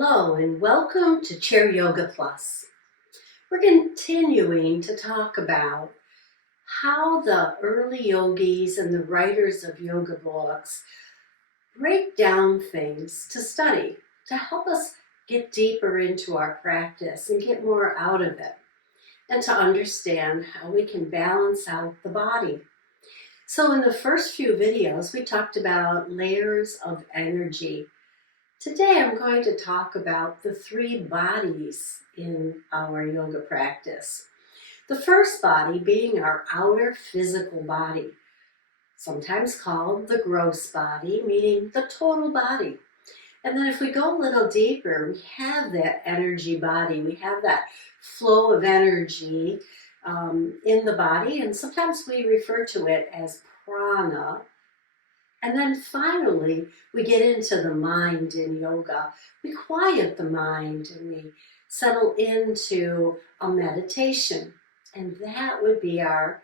Hello and welcome to Chair Yoga Plus. We're continuing to talk about how the early yogis and the writers of yoga books break down things to study, to help us get deeper into our practice and get more out of it, and to understand how we can balance out the body. So in the first few videos, we talked about layers of energy. Today I'm going to talk about the three bodies in our yoga practice. The first body being our outer physical body, sometimes called the gross body, meaning the total body. And then if we go a little deeper, we have that energy body. We have that flow of energy in the body, and sometimes we refer to it as prana. And then finally, we get into the mind in yoga. We quiet the mind and we settle into a meditation. And that would be our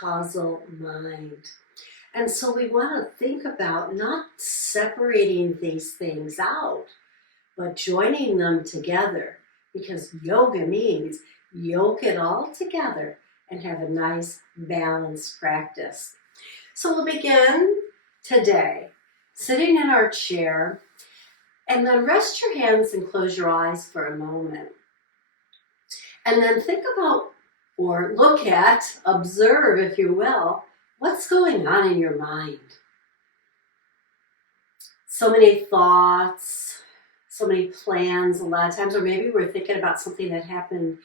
causal mind. And so we want to think about not separating these things out, but joining them together, because yoga means yoke it all together and have a nice balanced practice. So we'll begin today, sitting in our chair, and then rest your hands and close your eyes for a moment. And then think about, or look at, observe, if you will, what's going on in your mind. So many thoughts, so many plans a lot of times, or maybe we're thinking about something that happened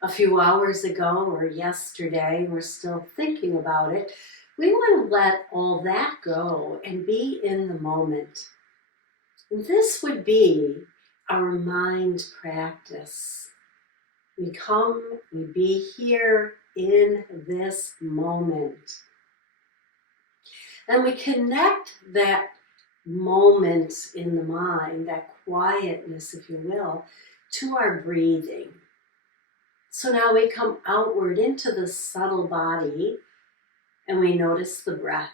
a few hours ago or yesterday, and we're still thinking about it. We want to let all that go and be in the moment. And this would be our mind practice. We come, we be here in this moment. And we connect that moment in the mind, that quietness, if you will, to our breathing. So now we come outward into the subtle body, and we notice the breath.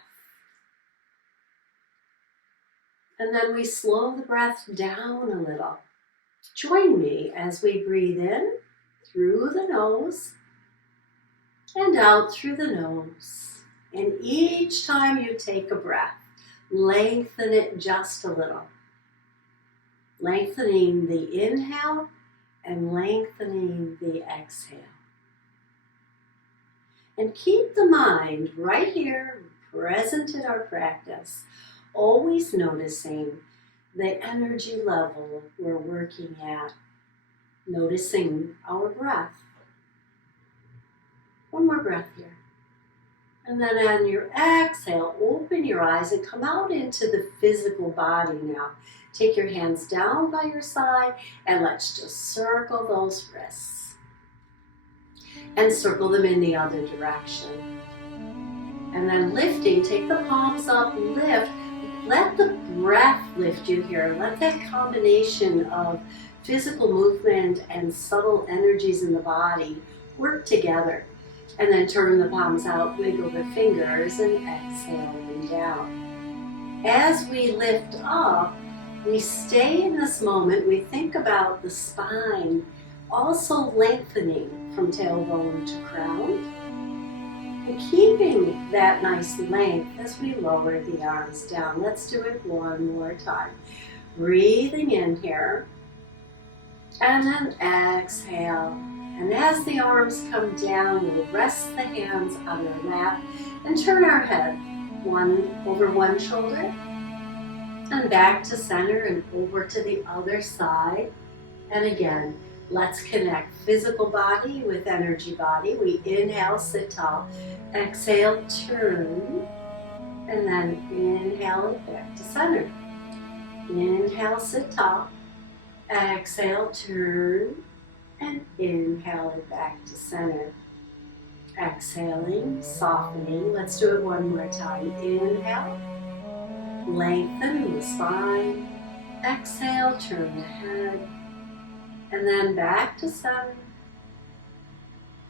And then we slow the breath down a little. Join me as we breathe in through the nose and out through the nose. And each time you take a breath, lengthen it just a little. Lengthening the inhale and lengthening the exhale. And keep the mind right here, present in our practice, always noticing the energy level we're working at, noticing our breath. One more breath here. And then on your exhale, open your eyes and come out into the physical body now. Take your hands down by your side and let's just circle those wrists. And circle them in the other direction. And then lifting, take the palms up, lift. Let the breath lift you here. Let that combination of physical movement and subtle energies in the body work together. And then turn the palms out, wiggle the fingers, and exhale them down. As we lift up, we stay in this moment. We think about the spine also lengthening from tailbone to crown, and keeping that nice length as we lower the arms down. Let's do it one more time. Breathing in here, and then exhale. And as the arms come down, we'll rest the hands on our lap and turn our head over one shoulder and back to center and over to the other side. And again, let's connect physical body with energy body. We inhale, sit tall. Exhale, turn. And then inhale it back to center. Inhale, sit tall. Exhale, turn. And inhale it back to center. Exhaling, softening. Let's do it one more time. Inhale. Lengthen the spine. Exhale, turn the head. And then back to center.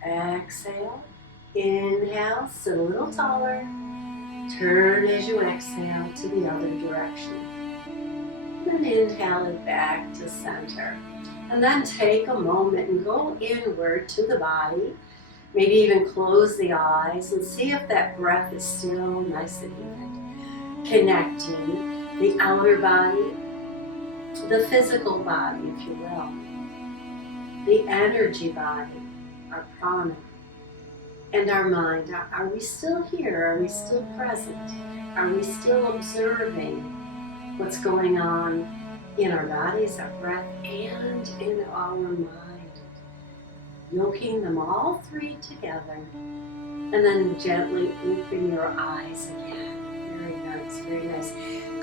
Exhale. Inhale, sit a little taller. Turn as you exhale to the other direction. And inhale it back to center. And then take a moment and go inward to the body. Maybe even close the eyes and see if that breath is still nice and even. Connecting the outer body, the physical body, if you will, the energy body, our prana, and our mind. Are we still here? Are we still present? Are we still observing what's going on in our bodies, our breath, and in our mind? Yoking them all three together. And then gently open your eyes again. Very nice, very nice.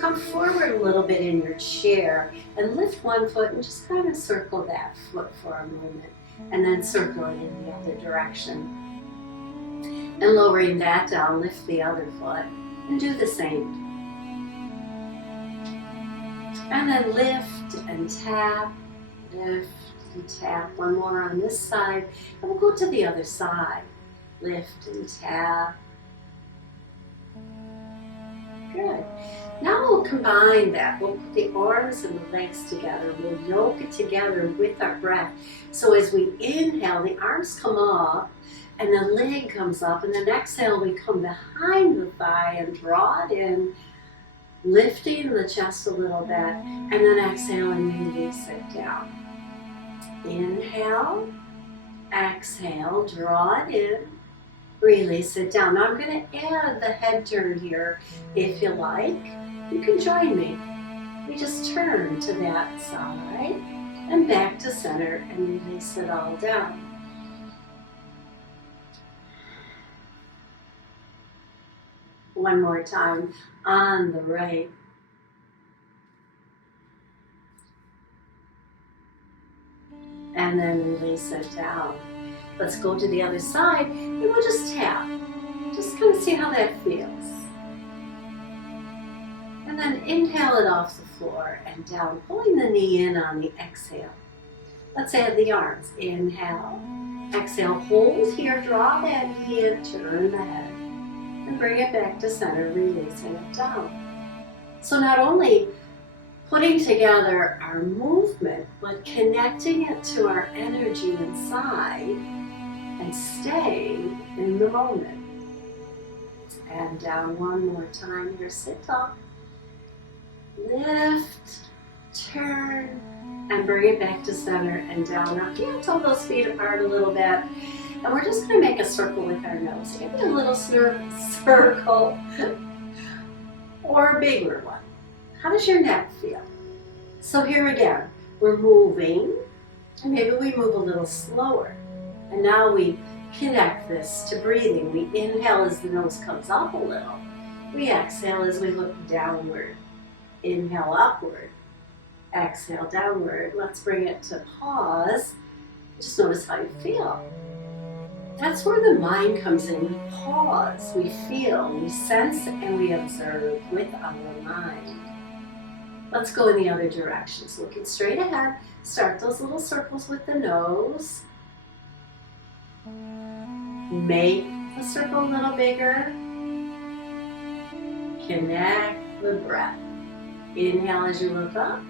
Come forward a little bit in your chair and lift one foot and just kind of circle that foot for a moment. And then circle it in the other direction. And lowering that down, lift the other foot and do the same. And then lift and tap, lift and tap. One more on this side, and we'll go to the other side. Lift and tap. Good. Now we'll combine that. We'll put the arms and the legs together. We'll yoke it together with our breath. So as we inhale, the arms come up, and the leg comes up, and then exhale, we come behind the thigh and draw it in, lifting the chest a little bit, and then exhale and release it down. Inhale, exhale, draw it in, release it down. Now I'm going to add the head turn here. If you like, you can join me. We just turn to that side and back to center and release it all down. One more time on the right. And then release it down. Let's go to the other side and we'll just tap. Just kind of see how that feels. And then inhale it off the floor and down, pulling the knee in on the exhale. Let's add the arms. Inhale, exhale, hold here, draw that knee in, turn the head. And bring it back to center, releasing it down. So not only putting together our movement, but connecting it to our energy inside and staying in the moment. And down one more time here, sit up, lift, turn, and bring it back to center and down. Now cantle those feet apart a little bit. And we're just going to make a circle with our nose. Maybe a little circle or a bigger one. How does your neck feel? So here again, we're moving, and maybe we move a little slower. And now we connect this to breathing. We inhale as the nose comes up a little. We exhale as we look downward. Inhale upward. Exhale downward. Let's bring it to pause. Just notice how you feel. That's where the mind comes in. We pause, we feel, we sense, and we observe with our mind. Let's go in the other direction. So looking straight ahead, start those little circles with the nose. Make the circle a little bigger. Connect the breath. Inhale as you look up.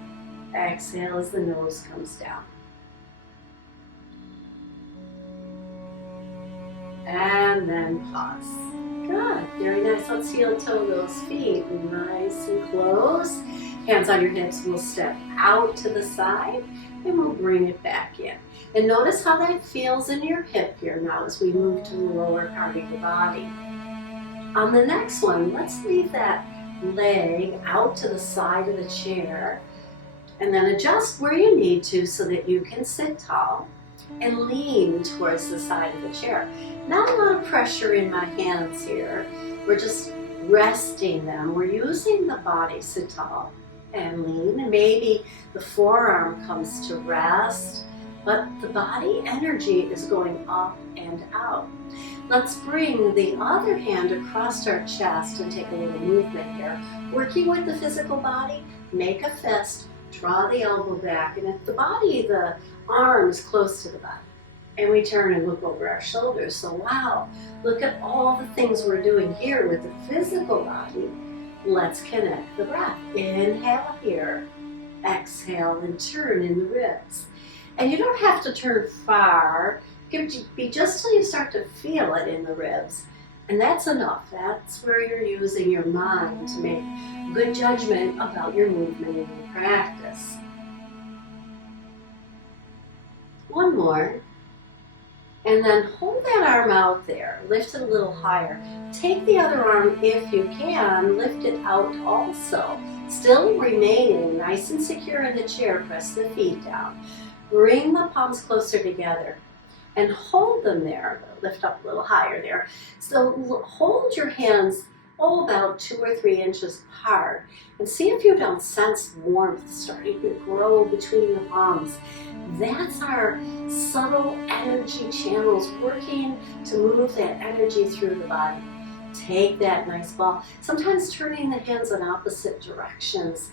Exhale as the nose comes down. And then pause. Good, very nice. Let's heel toe those feet nice and close. Hands on your hips, we'll step out to the side and we'll bring it back in. And notice how that feels in your hip here now as we move to the lower part of your body. On the next one, let's leave that leg out to the side of the chair and then adjust where you need to so that you can sit tall and lean towards the side of the chair. Not a lot of pressure in my hands here. We're just resting them. We're using the body, sit tall and lean. And maybe the forearm comes to rest, but the body energy is going up and out. Let's bring the other hand across our chest and take a little movement here. Working with the physical body, make a fist, draw the elbow back, and if the body, the arms close to the body. And we turn and look over our shoulders. So wow, look at all the things we're doing here with the physical body. Let's connect the breath. Inhale here. exhale and turn in the ribs. And you don't have to turn far. It can be just till you start to feel it in the ribs. And that's enough. That's where you're using your mind to make good judgment about your movement in your practice. One more. And then hold that arm out there. Lift it a little higher. Take the other arm, if you can, lift it out also. Still remaining nice and secure in the chair. Press the feet down. Bring the palms closer together and hold them there. Lift up a little higher there. So hold your hands about 2 or 3 inches apart and see if you don't sense warmth starting to grow between the palms. That's our subtle energy channels working to move that energy through the body. Take that nice ball. Sometimes turning the hands in opposite directions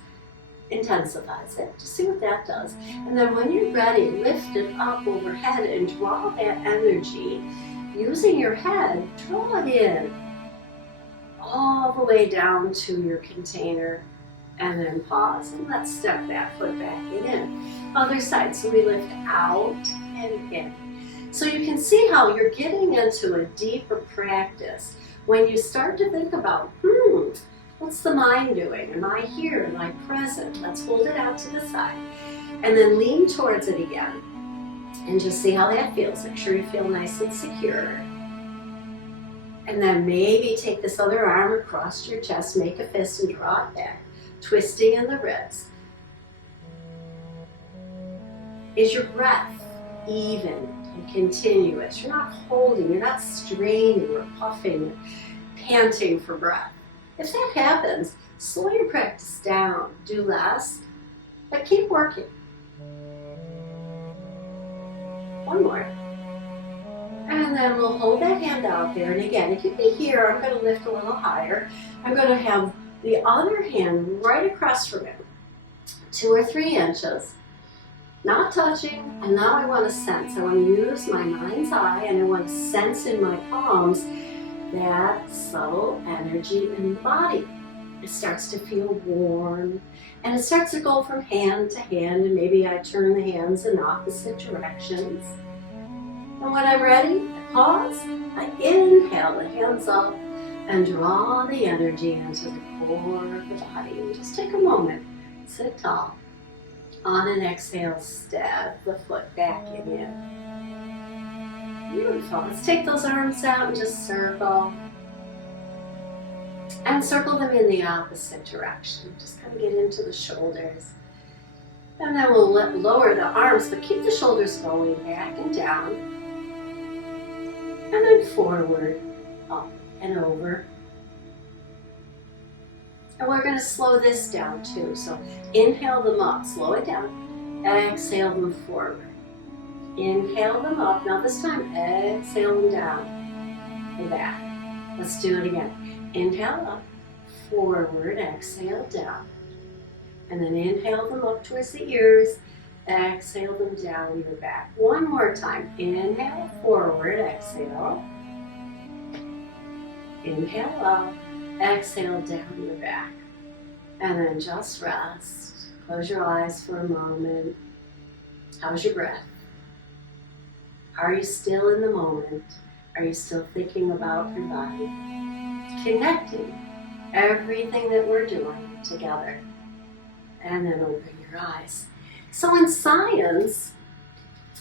intensifies it. Just see what that does. And then when you're ready, lift it up overhead and draw that energy. Using your head, draw it in all the way down to your container. And then pause and let's step that foot back in. Other side, so we lift out and in. So you can see how you're getting into a deeper practice when you start to think about, what's the mind doing? Am I here? Am I present? Let's hold it out to the side. And then lean towards it again. And just see how that feels. Make sure you feel nice and secure. And then maybe take this other arm across your chest, make a fist and draw it back. Twisting in the ribs. Is your breath even and continuous? You're not holding, you're not straining or puffing, or panting for breath. If that happens, slow your practice down. Do less, but keep working. One more. And then we'll hold that hand out there. And again, it could be here. I'm going to lift a little higher. I'm going to have the other hand right across from him, 2 or 3 inches, not touching. And now I want to sense. I want to use my mind's eye and I want to sense in my palms that subtle energy in the body. It starts to feel warm and it starts to go from hand to hand, and maybe I turn the hands in opposite directions. And when I'm ready, I pause, I inhale the hands up and draw the energy into the core of the body. And just take a moment, sit tall. On an exhale, step the foot back in. Beautiful. Let's take those arms out and just circle. And circle them in the opposite direction. Just kind of get into the shoulders. And then we'll lower the arms, but keep the shoulders going back and down. And then forward, up and over. And we're going to slow this down too. So inhale them up, slow it down. Exhale them forward. Inhale them up. Now this time, exhale them down and back. Let's do it again. Inhale up, forward, exhale down. And then inhale them up towards the ears. Exhale them down your back. One more time. Inhale, forward, exhale. Inhale up, exhale down your back. And then just rest. Close your eyes for a moment. How's your breath? Are you still in the moment? Are you still thinking about your body? Connecting everything that we're doing together. And then open your eyes. So in science,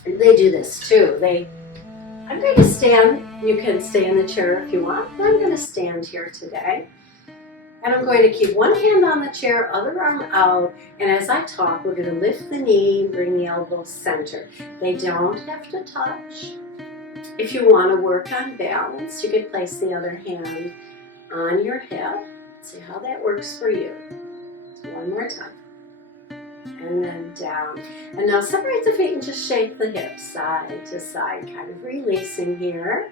they do this too. I'm going to stand. You can stay in the chair if you want, but I'm going to stand here today. And I'm going to keep one hand on the chair, other arm out, and as I talk, we're going to lift the knee, bring the elbow center. They don't have to touch. If you want to work on balance, you could place the other hand on your hip. See how that works for you. So one more time. And then down. And now separate the feet and just shake the hips side to side, kind of releasing here.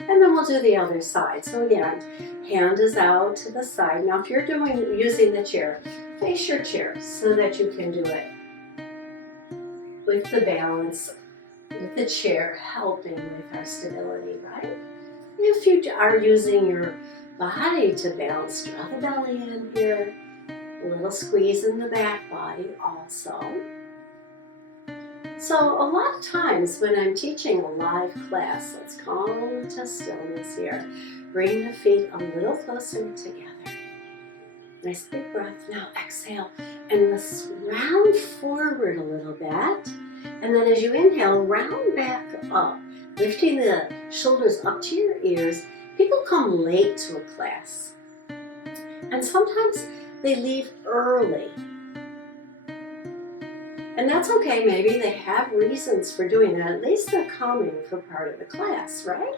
And then we'll do the other side. So again, hand is out to the side. Now if you're using the chair, face your chair so that you can do it with the balance, with the chair helping with our stability, right? If you are using your body to balance, draw the belly in here. A little squeeze in the back body also. So a lot of times when I'm teaching a live class, let's come to stillness here. Bring the feet a little closer together. Nice big breath. Now exhale and let's round forward a little bit. And then as you inhale, round back up, lifting the shoulders up to your ears. People come late to a class. And sometimes they leave early. And that's okay, maybe they have reasons for doing that. At least they're coming for part of the class, right?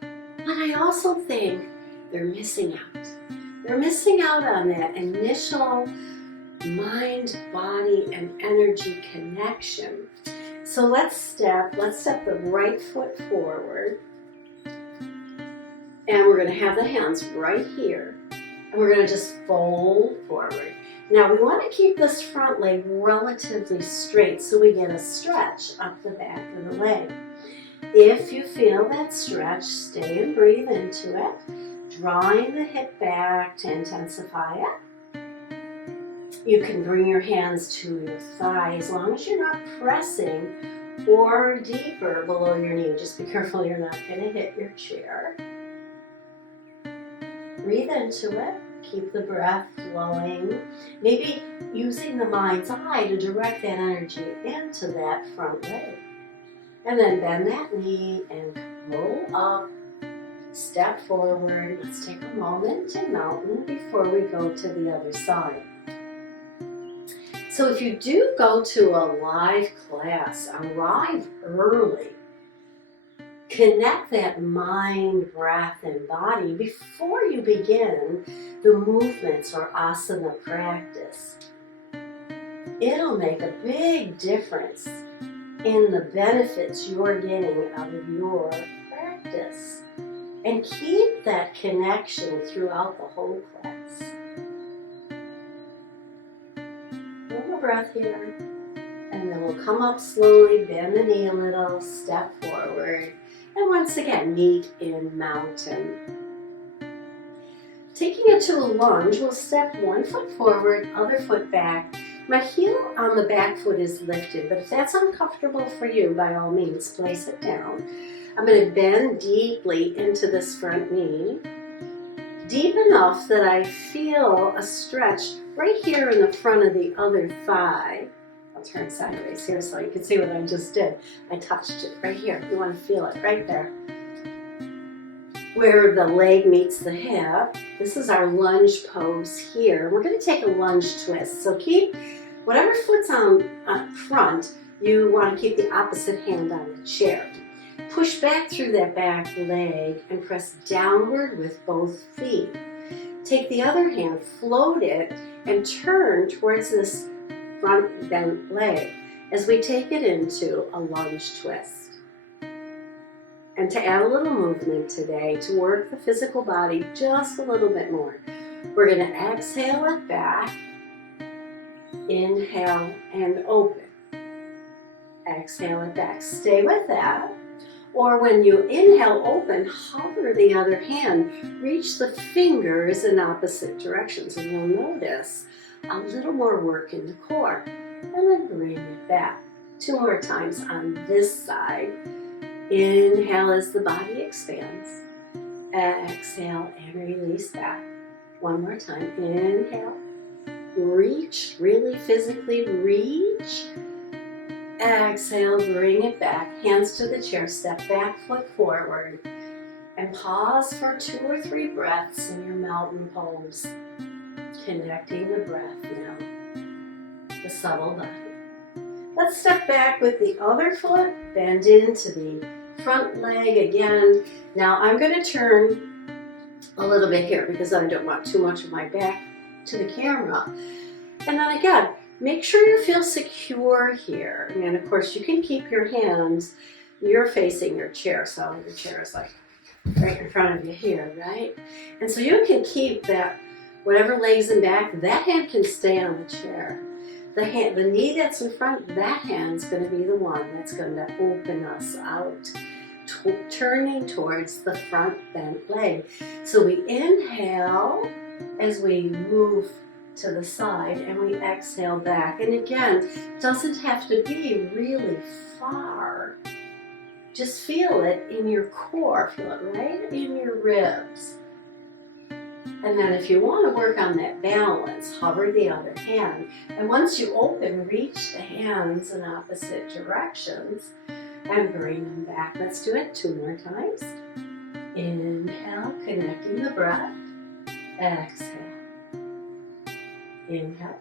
But I also think they're missing out. They're missing out on that initial mind, body, and energy connection. So let's step the right foot forward. And we're gonna have the hands right here. And we're gonna just fold forward. Now we wanna keep this front leg relatively straight so we get a stretch up the back of the leg. If you feel that stretch, stay and breathe into it, drawing the hip back to intensify it. You can bring your hands to your thigh as long as you're not pressing or deeper below your knee. Just be careful you're not gonna hit your chair. Breathe into it. Keep the breath flowing. Maybe using the mind's eye to direct that energy into that front leg. And then bend that knee and roll up. Step forward. Let's take a moment to mountain before we go to the other side. So if you do go to a live class, arrive early. Connect that mind, breath, and body before you begin the movements or asana practice. It'll make a big difference in the benefits you're getting out of your practice. And keep that connection throughout the whole class. One more breath here. And then we'll come up slowly, bend the knee a little, step forward. And once again, meet in mountain. Taking it to a lunge, we'll step one foot forward, other foot back. My heel on the back foot is lifted, but if that's uncomfortable for you, by all means, place it down. I'm going to bend deeply into this front knee, deep enough that I feel a stretch right here in the front of the other thigh. I'll turn sideways here so you can see what I just did. I touched it right here. You want to feel it right there. Where the leg meets the hip. This is our lunge pose here. We're going to take a lunge twist. So keep whatever foot's on front, you want to keep the opposite hand on the chair. Push back through that back leg and press downward with both feet. Take the other hand, float it, and turn towards this front bent leg as we take it into a lunge twist. And to add a little movement today, to work the physical body just a little bit more, we're going to exhale it back, inhale and open. Exhale it back. Stay with that. Or when you inhale, open, hover the other hand. Reach the fingers in opposite directions. And you'll notice a little more work in the core. And then bring it back. 2 more times on this side. Inhale as the body expands. Exhale and release back. 1 more time. Inhale. Reach, really physically reach. Exhale, bring it back. Hands to the chair. Step back, foot forward. And pause for 2 or 3 breaths in your mountain pose. Connecting the breath now. The subtle body. Let's step back with the other foot. Bend into the front leg again. Now I'm going to turn a little bit here because I don't want too much of my back to the camera. And then again, make sure you feel secure here. And of course, you can keep your hands, you're facing your chair, so your chair is like right in front of you here, right? And so you can keep that, whatever leg's in back, that hand can stay on the chair. The knee that's in front, that hand's going to be the one that's going to open us out, turning towards the front bent leg. So we inhale as we move to the side, and we exhale back. And again, it doesn't have to be really far. Just feel it in your core, feel it right in your ribs. And then if you want to work on that balance, hover the other hand. And once you open, reach the hands in opposite directions and bring them back. Let's do it 2 more times. Inhale, connecting the breath. Exhale. Inhale.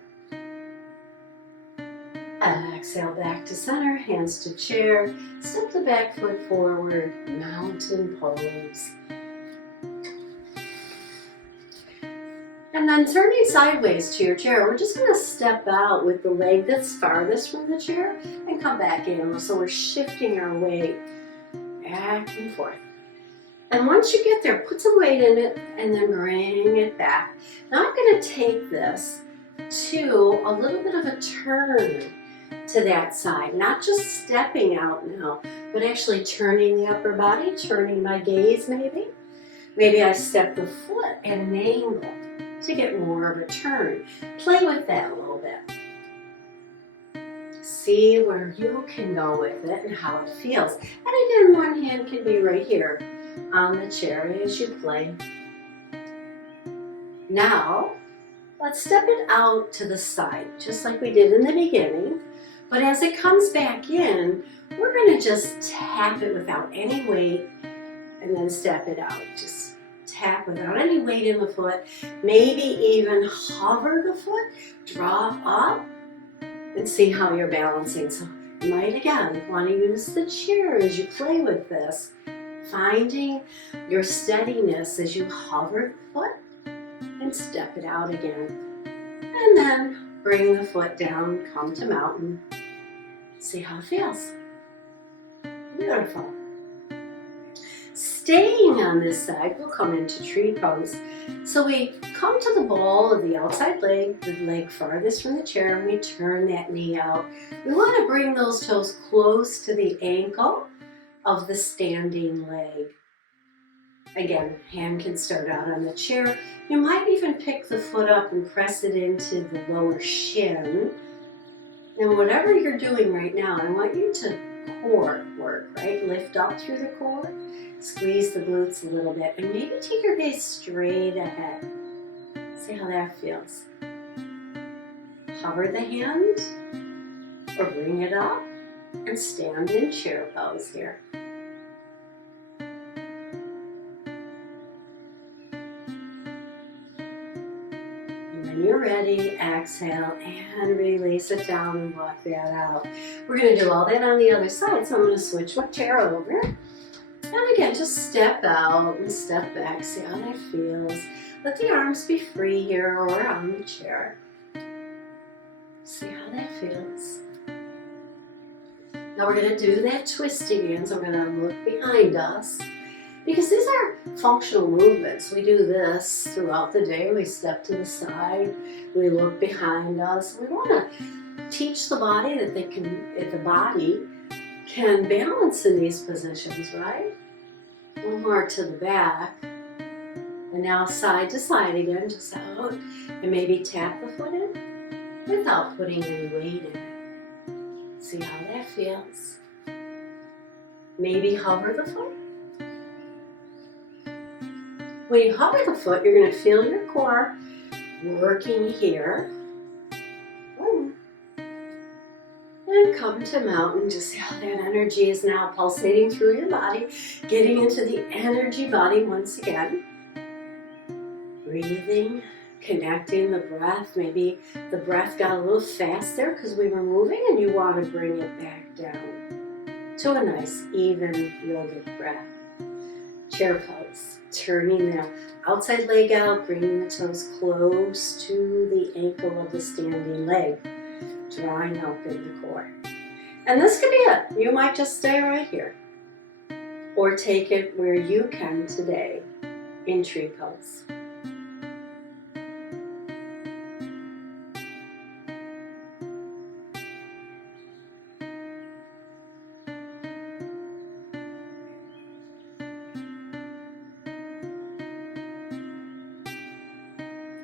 Exhale back to center, hands to chair. Step the back foot forward, mountain pose. And then turning sideways to your chair, we're just going to step out with the leg that's farthest from the chair and come back in. So we're shifting our weight back and forth. And once you get there, put some weight in it and then bring it back. Now I'm going to take this to a little bit of a turn to that side. Not just stepping out now, but actually turning the upper body, turning my gaze maybe. Maybe I step the foot at an angle to get more of a turn. Play with that a little bit. See where you can go with it and how it feels. And again, one hand can be right here on the chair as you play. Now, let's step it out to the side, just like we did in the beginning. But as it comes back in, we're going to just tap it without any weight and then step it out. Just tap without any weight in the foot. Maybe even hover the foot, draw up, and see how you're balancing. So you might again want to use the chair as you play with this, finding your steadiness as you hover the foot and step it out again. And then bring the foot down, come to mountain. See how it feels. Beautiful. Staying on this side, we'll come into tree pose. So we come to the ball of the outside leg, the leg farthest from the chair, and we turn that knee out. We want to bring those toes close to the ankle of the standing leg. Again, hand can start out on the chair. You might even pick the foot up and press it into the lower shin. And whatever you're doing right now, I want you to core work, right? Lift up through the core, squeeze the glutes a little bit, and maybe take your gaze straight ahead. See how that feels. Hover the hand or bring it up and stand in chair pose here. When you're ready, exhale and release it down and walk that out. We're going to do all that on the other side, so I'm going to switch my chair over. And again, just step out and step back, see how that feels. Let the arms be free here or on the chair. See how that feels. Now we're going to do that twist again, so we're going to look behind us. Because these are functional movements. We do this throughout the day. We step to the side, we look behind us. We want to teach the body that the body can balance in these positions, right? One more to the back. And now side to side again, just out. And maybe tap the foot in without putting any weight in it. See how that feels. Maybe hover the foot. When you hover the foot, you're going to feel your core working here. And come to mountain. Just see how that energy is now pulsating through your body, getting into the energy body once again. Breathing, connecting the breath. Maybe the breath got a little fast there because we were moving and you want to bring it back down to a nice, even yogic breath. Chair pose. Turning the outside leg out, bringing the toes close to the ankle of the standing leg, drawing up in the core. And this could be it. You might just stay right here or take it where you can today in tree pose.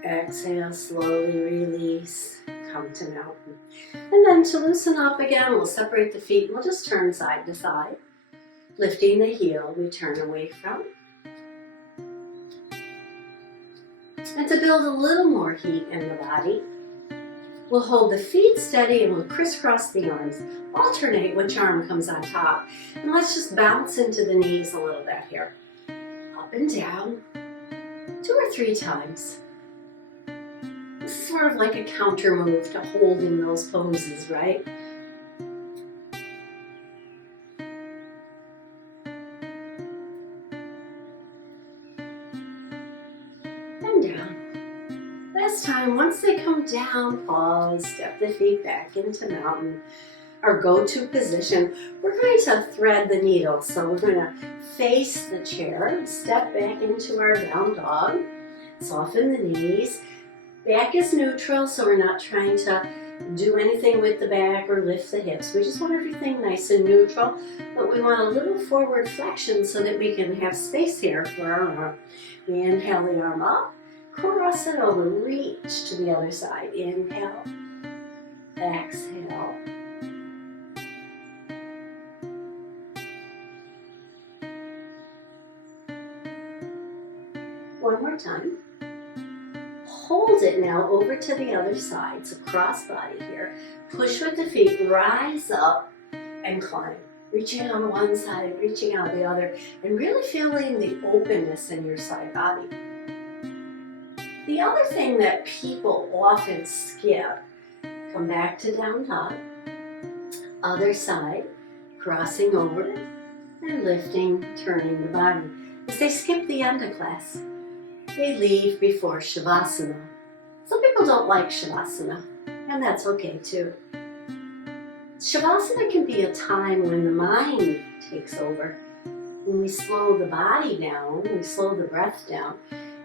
Exhale, slowly release, come to mountain. And then to loosen up again, we'll separate the feet and we'll just turn side to side. Lifting the heel, we turn away from. And to build a little more heat in the body, we'll hold the feet steady and we'll crisscross the arms. Alternate which arm comes on top. And let's just bounce into the knees a little bit here. Up and down, 2 or 3 times. This is sort of like a counter move to holding those poses, right? And down. Last time, once they come down, pause, step the feet back into mountain. Our go-to position, we're going to thread the needle. So we're going to face the chair, step back into our down dog, soften the knees. Back is neutral, so we're not trying to do anything with the back or lift the hips. We just want everything nice and neutral, but we want a little forward flexion so that we can have space here for our arm. We inhale the arm up, cross it over, reach to the other side. Inhale, exhale. One more time. Hold it now over to the other side, so cross body here. Push with the feet, rise up and climb. Reaching on one side, reaching out the other, and really feeling the openness in your side body. The other thing that people often skip, come back to down dog, other side, crossing over and lifting, turning the body. As they skip the end of class, they leave before Shavasana. Some people don't like Shavasana, and that's okay too. Shavasana can be a time when the mind takes over. When we slow the body down, we slow the breath down,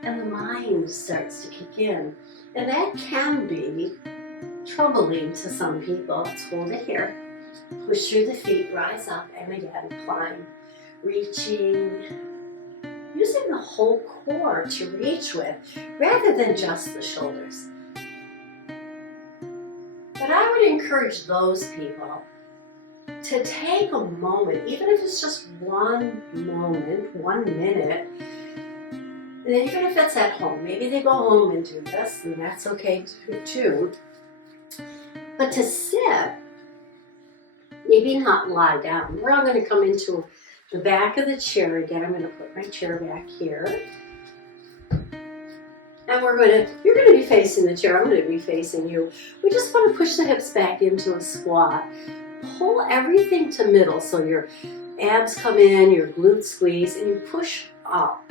and the mind starts to kick in. And that can be troubling to some people. Let's hold it here. Push through the feet, rise up, and again, climb. Reaching, using the whole core to reach with, rather than just the shoulders. But I would encourage those people to take a moment, even if it's just one moment, 1 minute, and even if it's at home, maybe they go home and do this, and that's okay too. But to sit, maybe not lie down. We're all going to come into the back of the chair again. I'm going to put my chair back here. And you're going to be facing the chair. I'm going to be facing you. We just want to push the hips back into a squat. Pull everything to middle so your abs come in, your glutes squeeze, and you push up.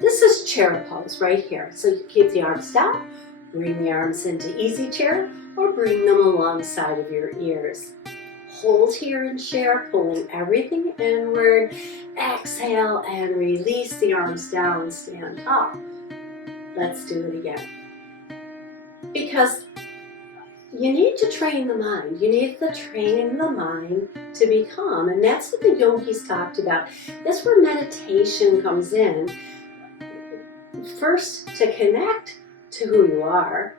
This is chair pose right here. So you keep the arms down, bring the arms into easy chair, or bring them alongside of your ears. Hold here in chair, pulling everything inward. Exhale and release the arms down, stand up. Let's do it again. Because you need to train the mind. You need to train the mind to be calm. And that's what the yogis talked about. That's where meditation comes in. First, to connect to who you are,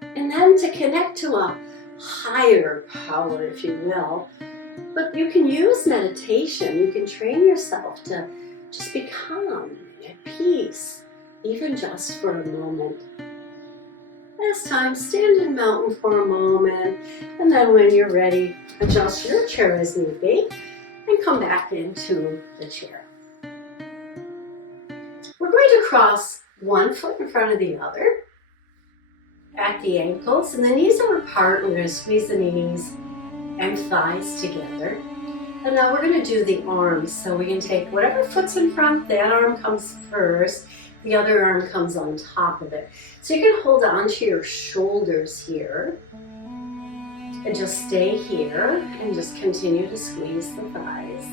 and then to connect to a higher power, if you will. But you can use meditation. You can train yourself to just be calm, at peace, even just for a moment. Last time, stand in mountain for a moment, and then when you're ready, adjust your chair as need be, and come back into the chair. We're going to cross one foot in front of the other at the ankles, and the knees are apart. We're going to squeeze the knees and thighs together. And now we're going to do the arms. So we can take whatever foot's in front, that arm comes first, the other arm comes on top of it. So you can hold on to your shoulders here and just stay here and just continue to squeeze the thighs.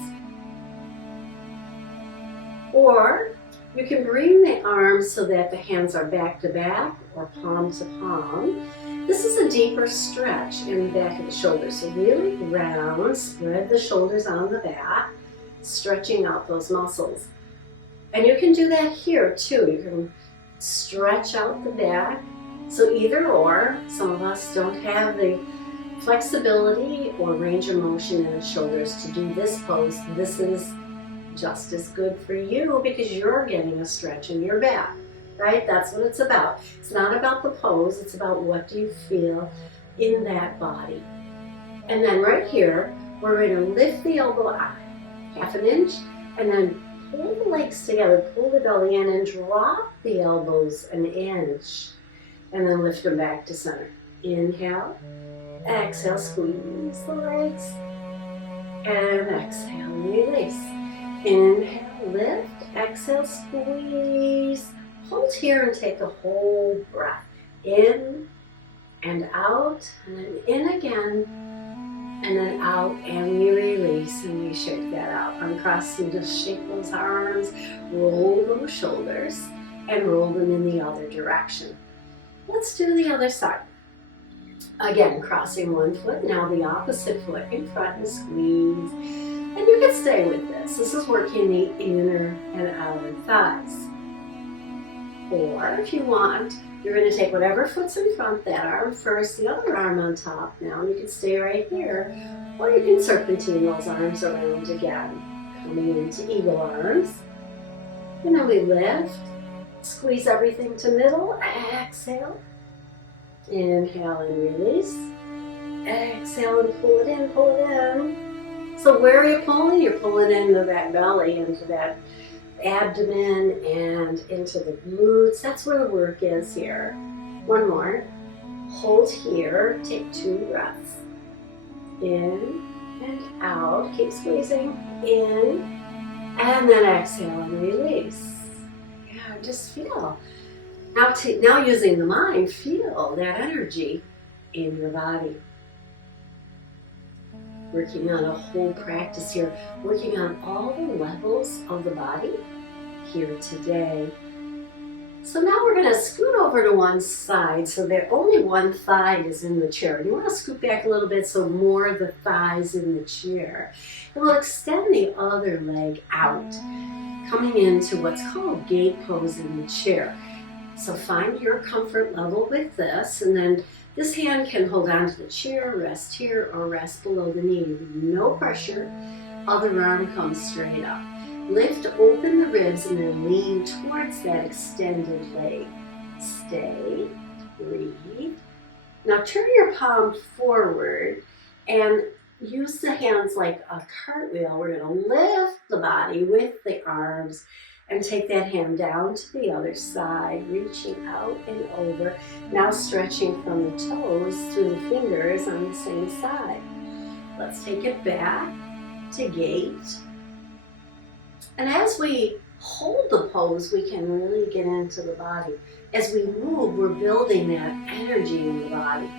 Or you can bring the arms so that the hands are back to back or palm to palm. This is a deeper stretch in the back of the shoulders. So really round, spread the shoulders on the back, stretching out those muscles. And you can do that here too. You can Stretch out the back. So either or, some of us don't have the flexibility or range of motion in the shoulders to do this pose. This is just as good for you because you're getting a stretch in your back, right? That's what it's about. It's not about the pose, it's about what do you feel in that body. And then right here, we're going to lift the elbow out, 1/2 inch, and then pull the legs together, pull the belly in and drop the elbows 1 inch. And then lift them back to center. Inhale, exhale, squeeze the legs, and exhale, release. Inhale, lift, exhale, squeeze. Hold here and take a whole breath. In and out, and then in again, and then out, and we release, and we shake that out. Uncross, and just shake those arms, roll those shoulders, and roll them in the other direction. Let's do the other side. Again, crossing one foot, now the opposite foot in front and squeeze. And you can stay with this. This is working the inner and outer thighs. Or if you want, you're going to take whatever foot's in front, that arm first, the other arm on top now, and you can stay right here. Or you can serpentine those arms around again, coming into eagle arms. And then we lift. Squeeze everything to middle, exhale. Inhale and release. Exhale and pull it in, pull it in. So where are you pulling? You're pulling into that belly, into that abdomen, and into the glutes. That's where the work is here. One more. Hold here, take 2 breaths. In and out, keep squeezing. In, and then exhale and release. Just feel. Now using the mind, feel that energy in your body. Working on a whole practice here, working on all the levels of the body here today. So now we're going to scoot over to one side so that only one thigh is in the chair. You want to scoot back a little bit so more of the thighs in the chair. And we'll extend the other leg out, coming into what's called gate pose in the chair. So find your comfort level with this, and then this hand can hold on to the chair, rest here, or rest below the knee. No pressure. Other arm comes straight up. Lift open the ribs and then lean towards that extended leg. Stay, breathe. Now turn your palm forward and use the hands like a cartwheel. We're going to lift the body with the arms and take that hand down to the other side, reaching out and over. Now stretching from the toes through the fingers on the same side. Let's take it back to gate. And as we hold the pose, we can really get into the body. As we move, we're building that energy in the body.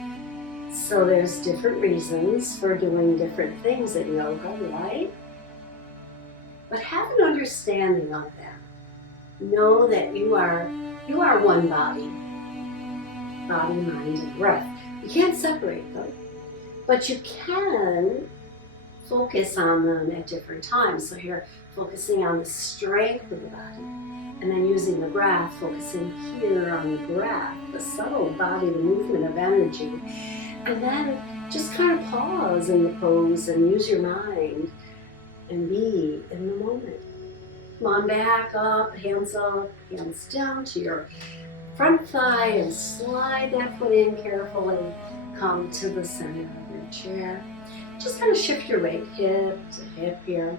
So there's different reasons for doing different things in yoga, right? But have an understanding of that. Know that you are one body. Body, mind, and breath. You can't separate them, but you can focus on them at different times. So here, focusing on the strength of the body, and then using the breath, focusing here on the breath, the subtle body, the movement of energy. And then just kind of pause in the pose and use your mind and be in the moment. Come on back up, hands down to your front thigh and slide that foot in carefully. Come to the center of your chair. Just kind of shift your weight hip to hip here.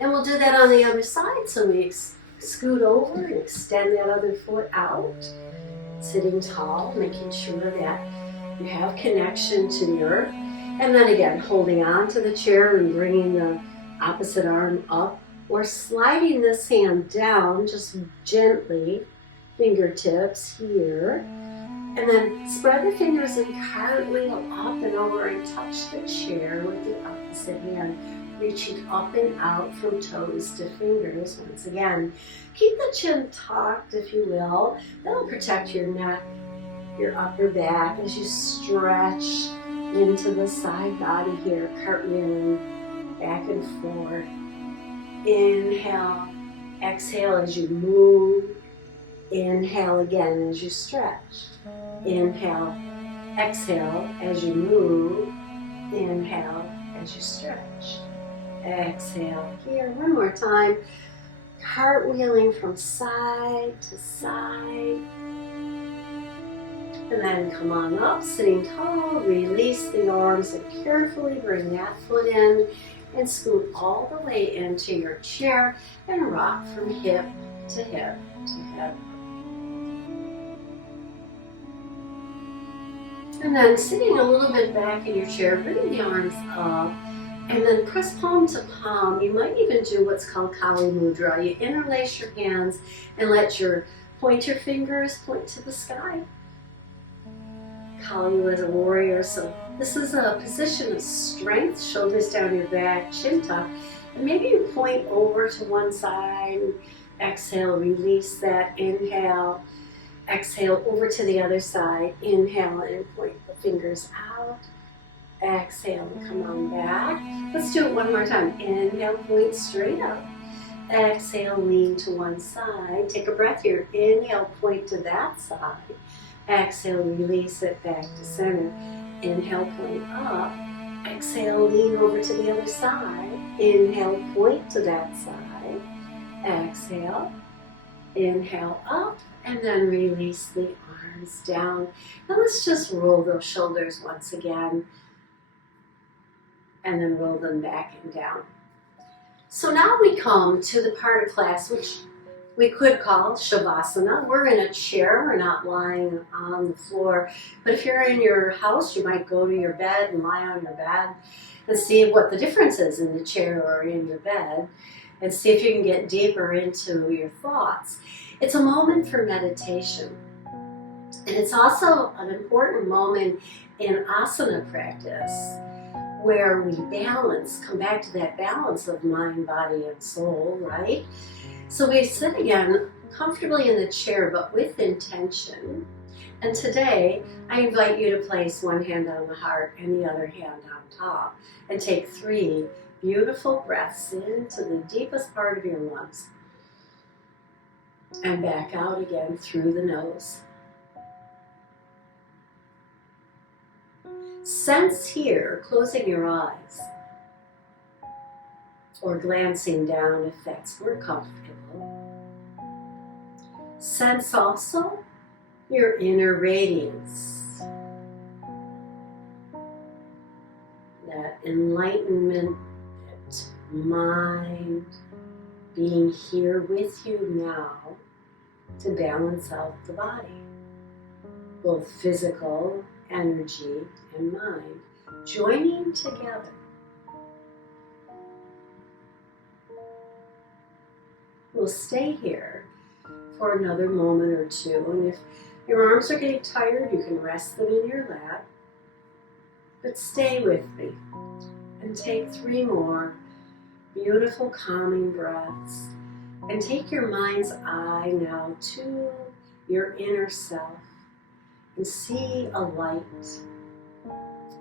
And we'll do that on the other side. So we scoot over and extend that other foot out. Sitting tall, making sure that you have connection to the earth. And then again, holding on to the chair and bringing the opposite arm up, or sliding this hand down just gently, fingertips here. And then spread the fingers and cartwheel up and over and touch the chair with the opposite hand, reaching up and out from toes to fingers. Once again, keep the chin tucked, if you will. That'll protect your neck, your upper back as you stretch into the side body here, cartwheeling back and forth. Inhale, exhale as you move Inhale again as you stretch. Inhale, exhale as you move. Inhale as you stretch. Exhale here. One more time. Cartwheeling from side to side. And then come on up, sitting tall. Release the arms and carefully bring that foot in and scoot all the way into your chair and rock from hip to hip to hip. And then sitting a little bit back in your chair, bring the arms up and then press palm to palm. You might even do what's called Kali Mudra. You interlace your hands and let your pointer fingers point to the sky. Kali was a warrior, so this is a position of strength, shoulders down your back, chin tuck, and maybe you point over to one side, exhale, release that, inhale, exhale over to the other side, inhale and point the fingers out, exhale and come on back. Let's do it one more time. Inhale, point straight up, exhale, lean to one side, take a breath here, inhale, point to that side. Exhale, release it back to center. Inhale, point up. Exhale, lean over to the other side. Inhale, point to that side. Exhale, inhale up, and then release the arms down. Now let's just roll those shoulders once again, and then roll them back and down. So now we come to the part of class which we could call Shavasana. We're in a chair, we're not lying on the floor. But if you're in your house, you might go to your bed and lie on your bed and see what the difference is in the chair or in your bed and see if you can get deeper into your thoughts. It's a moment for meditation. And it's also an important moment in asana practice where we balance, come back to that balance of mind, body, and soul, right? So we sit again comfortably in the chair, but with intention. And today, I invite you to place one hand on the heart and the other hand on top, and take 3 beautiful breaths into the deepest part of your lungs, and back out again through the nose. Sense here, closing your eyes, or glancing down if that's more comfortable. Sense also your inner radiance, that enlightenment, that mind being here with you now to balance out the body, both physical, energy, and mind joining together. We'll stay here for another moment or two, and if your arms are getting tired, you can rest them in your lap. But stay with me and take 3 more beautiful calming breaths, and take your mind's eye now to your inner self and see a light,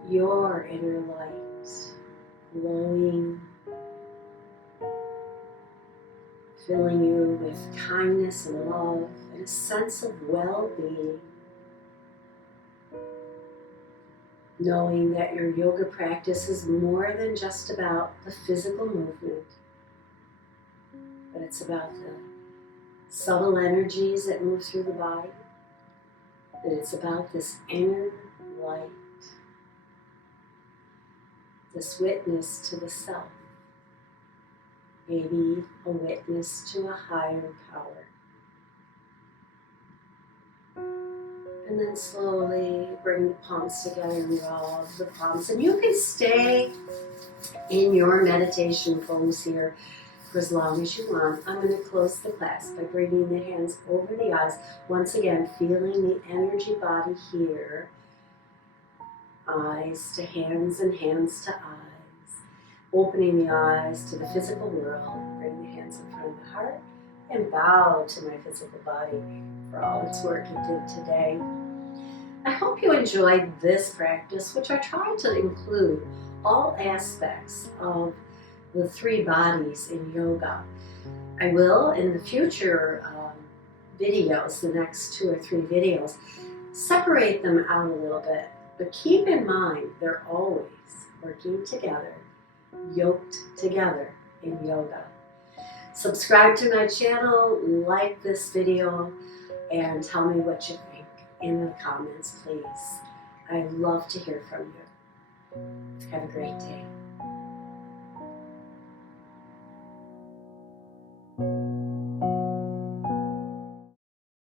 your inner light, glowing, filling you with kindness and love and a sense of well-being, knowing that your yoga practice is more than just about the physical movement, but it's about the subtle energies that move through the body, and it's about this inner light, this witness to the self, maybe a witness to a higher power. And then slowly bring the palms together and rub the palms. And you can stay in your meditation pose here for as long as you want. I'm going to close the class by bringing the hands over the eyes. Once again, feeling the energy body here. Eyes to hands and hands to eyes. Opening the eyes to the physical world. Bring the hands in front of the heart and bow to my physical body for all its work it did today. I hope you enjoyed this practice, which I tried to include all aspects of the 3 bodies in yoga. I will, in the future videos, the next 2 or 3 videos, separate them out a little bit, but keep in mind they're always working together, yoked together in yoga. Subscribe to my channel, like this video, and tell me what you think in the comments, please. I love to hear from you. Have a great day.